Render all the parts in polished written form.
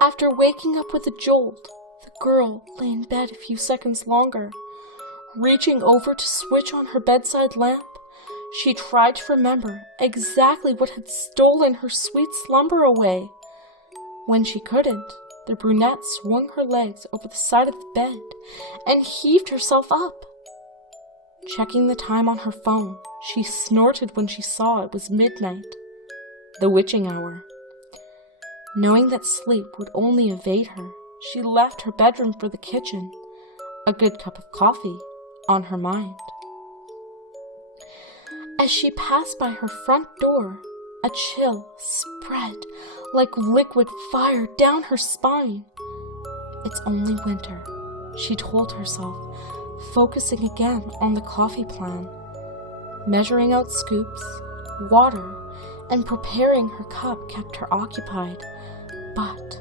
After waking up with a jolt, the girl lay in bed a few seconds longer. Reaching over to switch on her bedside lamp, she tried to remember exactly what had stolen her sweet slumber away. When she couldn't, the brunette swung her legs over the side of the bed and heaved herself up. Checking the time on her phone, she snorted when she saw it was midnight, the witching hour. Knowing that sleep would only evade her, she left her bedroom for the kitchen, a good cup of coffee on her mind. As she passed by her front door, a chill spread like liquid fire down her spine. It's only winter, she told herself, focusing again on the coffee plan, measuring out scoops, water, and preparing her cup kept her occupied. But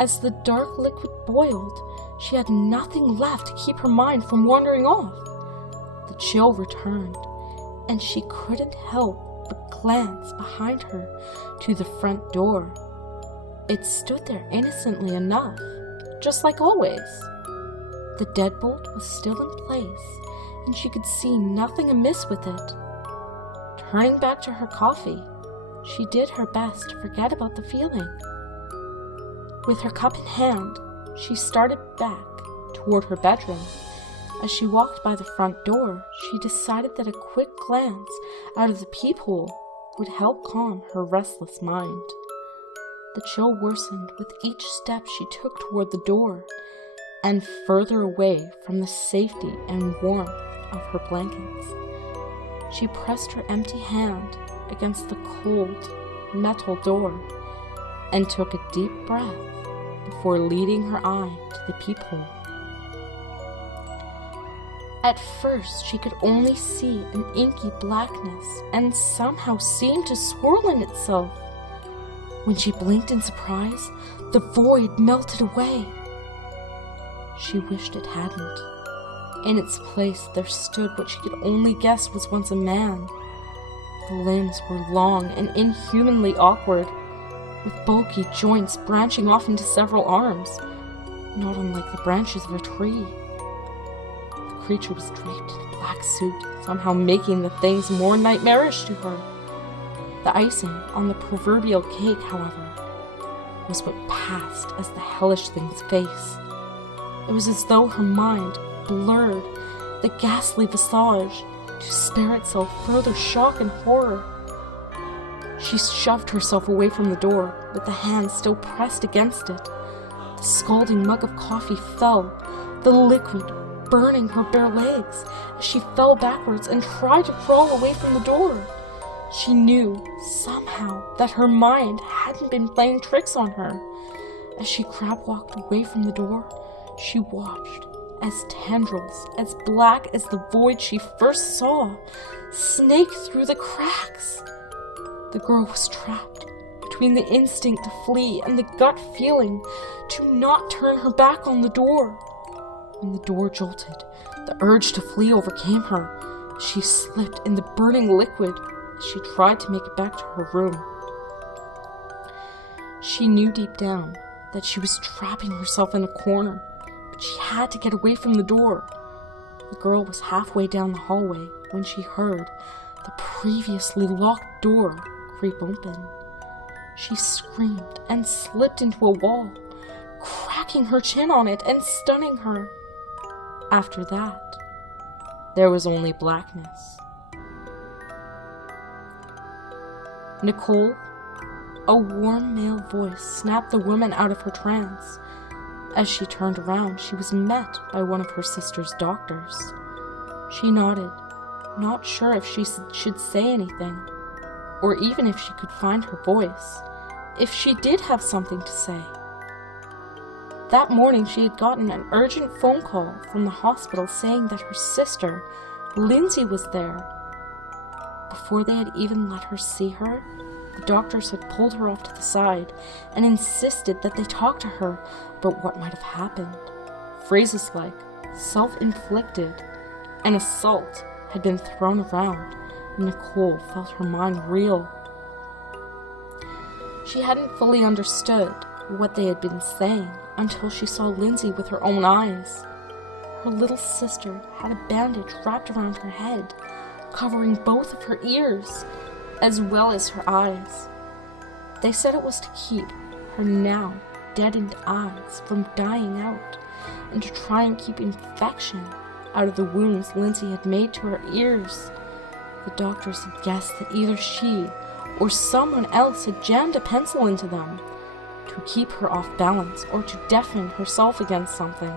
as the dark liquid boiled, she had nothing left to keep her mind from wandering off. The chill returned, and she couldn't help but glance behind her to the front door. It stood there innocently enough, just like always. The deadbolt was still in place, and she could see nothing amiss with it. Turning back to her coffee, she did her best to forget about the feeling. With her cup in hand, she started back toward her bedroom. As she walked by the front door, she decided that a quick glance out of the peephole would help calm her restless mind. The chill worsened with each step she took toward the door, and further away from the safety and warmth of her blankets. She pressed her empty hand against the cold metal door and took a deep breath before leading her eye to the peephole. At first, she could only see an inky blackness and somehow seemed to swirl in itself. When she blinked in surprise, the void melted away. She wished it hadn't. In its place, there stood what she could only guess was once a man. The limbs were long and inhumanly awkward, with bulky joints branching off into several arms, not unlike the branches of a tree. The creature was draped in a black suit, somehow making the things more nightmarish to her. The icing on the proverbial cake, however, was what passed as the hellish thing's face. It was as though her mind blurred the ghastly visage to spare itself further shock and horror. She shoved herself away from the door, with the hand still pressed against it. The scalding mug of coffee fell, the liquid burning her bare legs as she fell backwards and tried to crawl away from the door. She knew, somehow, that her mind hadn't been playing tricks on her. As she crab-walked away from the door, she watched as tendrils, as black as the void she first saw, snake through the cracks. The girl was trapped between the instinct to flee and the gut feeling to not turn her back on the door. When the door jolted, the urge to flee overcame her. She slipped in the burning liquid as she tried to make it back to her room. She knew deep down that she was trapping herself in a corner, but she had to get away from the door. The girl was halfway down the hallway when she heard the previously locked door creep open. She screamed and slipped into a wall, cracking her chin on it and stunning her. After that, there was only blackness. Nicole, a warm male voice snapped the woman out of her trance. As she turned around, she was met by one of her sister's doctors. She nodded, not sure if she should say anything, or even if she could find her voice, if she did have something to say. That morning she had gotten an urgent phone call from the hospital saying that her sister, Lindsay, was there. Before they had even let her see her, the doctors had pulled her off to the side and insisted that they talk to her about what might have happened. Phrases like self-inflicted and assault had been thrown around, and Nicole felt her mind reel. She hadn't fully understood what they had been saying until she saw Lindsay with her own eyes. Her little sister had a bandage wrapped around her head, covering both of her ears, as well as her eyes. They said it was to keep her now deadened eyes from dying out, and to try and keep infection out of the wounds Lindsay had made to her ears. The doctors had guessed that either she or someone else had jammed a pencil into them to keep her off balance or to deafen herself against something.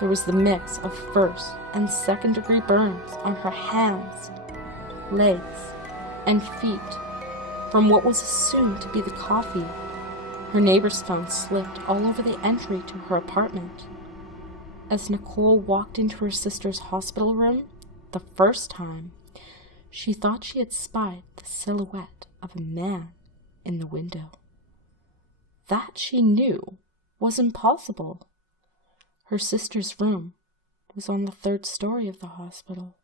There was the mix of first and second-degree burns on her hands, legs, and feet from what was assumed to be the coffee her neighbors found slipped all over the entry to her apartment. As Nicole walked into her sister's hospital room the first time, she thought she had spied the silhouette of a man in the window. That, she knew, was impossible. Her sister's room was on the 3rd story of the hospital.